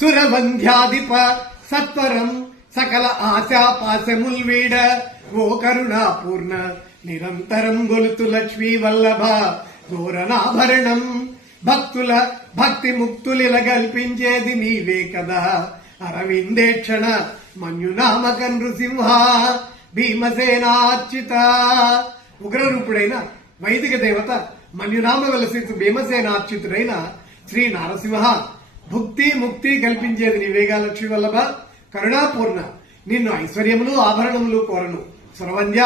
సురవంధ్యాధిప సత్వరం సకల ఆశాపాశముల్ వీడ ఓ కరుణాపూర్ణ నిరంతరం గొలుతు లక్ష్మీ వల్లభ ఘోరనాభరణం భక్తుల భక్తి ముక్తులిల కల్పించేది నీవే కదా అరవిందేక్షణ మన్యునామక నృసింహ భీమసేనార్చిత. ఉగ్రరూపుడైన వైదిక దేవత మన్యునామ వెలసితు భీమసేనార్చితుడైన శ్రీ నారసింహ భుక్తి ముక్తి కల్పించేది నీవేగా లక్ష్మీ వల్లభ కరుణాపూర్ణ నిన్ను ఐశ్వర్యములు ఆభరణములు కోరను. సురవంధ్య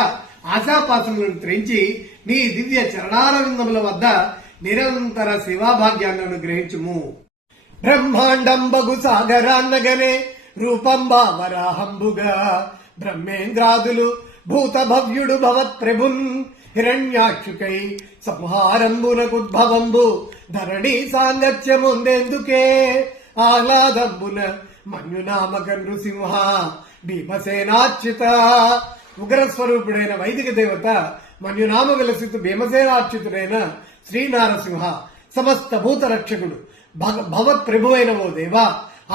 ఆశాపాసములను త్రెంచి నీ దివ్య చరణారవిందముల వద్ద నిరంతర సేవాభాగ్యాన్ని అనుగ్రహించుము. బ్రహ్మాండంబగు సాగరాన్నగనే రూపంబా వరాహంబుగా బ్రహ్మేంద్రాదులు భూత భవ్యుడు భవత్ ప్రభున్ హిరణ్యాక్షుకై సంహారంబునకుద్భవంబు ధరణి సాంగత్యముందెందుకే ఆహ్లాదంబున మన్యునామక నృసింహ భీమసేనార్చిత. ఉగ్రస్వరూపుడైన వైదిక దేవత మన్యునామ విలసితు భీమసేనార్చితుడైన శ్రీ నారసింహ సమస్త భూత రక్షకుడు భవత్ ప్రభువైన ఓ దేవా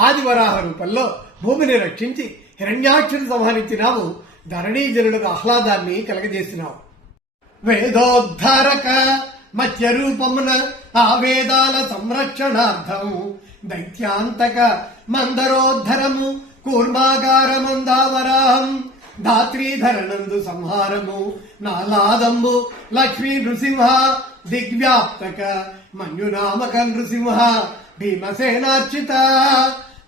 ఆదివరాహ రూపంలో భూమిని రక్షించి హిరణ్యాక్షుని సంహరించినావు. ధరణీజనులకు ఆహ్లాదాన్ని కలగజేసినావు. వేదోద్ధారక మత్స్య రూపమున ఆ వేదాల సంరక్షణార్థం దైత్యాంతక మందరోద్ధరము కూర్మాగారమందావరాహం ధాత్రీధరణందు సంహారము నాలాదంబు లక్ష్మీ నృసింహ దిగ్వ్యాప్తక మన్యునామక నృసింహ భీమసేనార్చిత.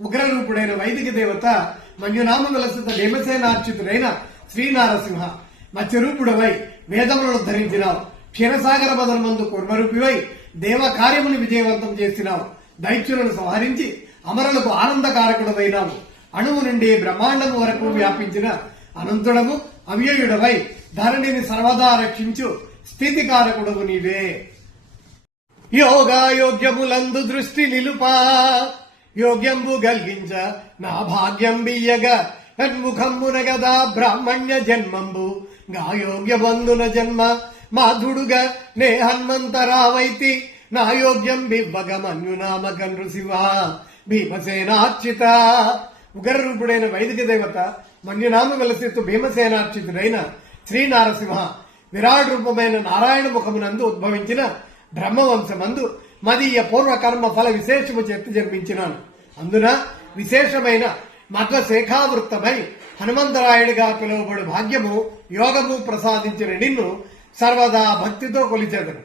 ఉగ్రరూపుడైన వైదిక దేవత మన్యునామ విలసిత భీమసేనార్చితుడైన శ్రీనారసింహ మత్స్యరూపుడవై వేదములను ధరించినావు. క్షీరసాగర బదనమందు కుర్మరూపివై దేవ కార్యముని విజయవంతం చేసినావు. దైత్యులను సంహరించి అమరులకు ఆనందకారకుడవైనావు. అణువు నుండి బ్రహ్మాండము వరకు వ్యాపించిన అనంతుడము అవ్యయుడవై ధరణిని సర్వదా రక్షించు స్థితికారకుడవు నీవే. యోగాయోగ్యములందు దృష్టి నిలుపా యోగ్యంబు గల్గించ నా భాగ్యం బియ్యగా తన్ముఖంబున గదా బ్రాహ్మణ్య జన్మంబు గాయోగ్య బంధున జన్మ మాధుడుగా నే హన్మంతరావైతి నా యోగ్యం బివ్వగ మన్యునామక నృసింహ భీమసేనార్చిత. ఉగ్రరూపుడైన వైదిక దేవత మన్యునామ విలసితు భీమసేనార్చితుడైన శ్రీ నారసింహ విరాట్ రూపమైన నారాయణ ముఖమునందు ఉద్భవించిన బ్రహ్మవంశమందు మదీయ పూర్వకర్మ ఫల విశేషము చేతి జన్మించినాను. అందున విశేషమైన మధ్వశేఖావృత్తమై హనుమంతరాయుడిగా పిలువబడు భాగ్యము యోగము ప్రసాదించిన నిన్ను సర్వదా భక్తితో కొలిచెదను.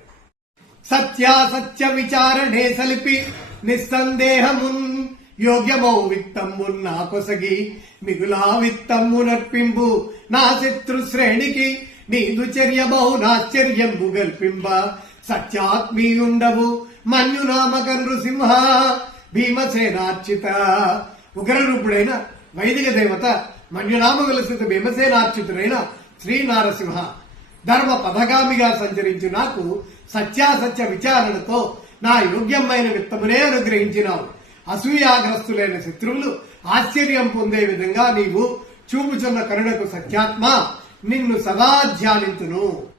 సత్యాసత్య విచారణే సలిపి నిస్సందేహమున్ యోగ్యమౌ విత్తమ్మున్ నా కొసగి మిగులా విత్తమ్ము నర్పింపు నా శత్రు శ్రేణికి నీదు చర్యమౌ నాశ్చర్యంబు గల్పింబ సత్యాత్మీయుండవు మన్యునామక నృసింహ భీమసేనార్చిత. ఉగ్రరూపుడైన వైదిక దేవత మన్యునామ విలసిత భీమసేనార్చితుడైన శ్రీ నారసింహ ధర్మ పథగామిగా సంచరించు నాకు సత్యాసత్య విచారణతో నా యోగ్యమైన విత్తమునే అనుగ్రహించినావు. అసూయాగ్రస్తులైన శత్రువులు ఆశ్చర్యం పొందే విధంగా నీవు చూపుచున్న కరుణకు సత్యాత్మ నిన్ను సదా ధ్యానింతును.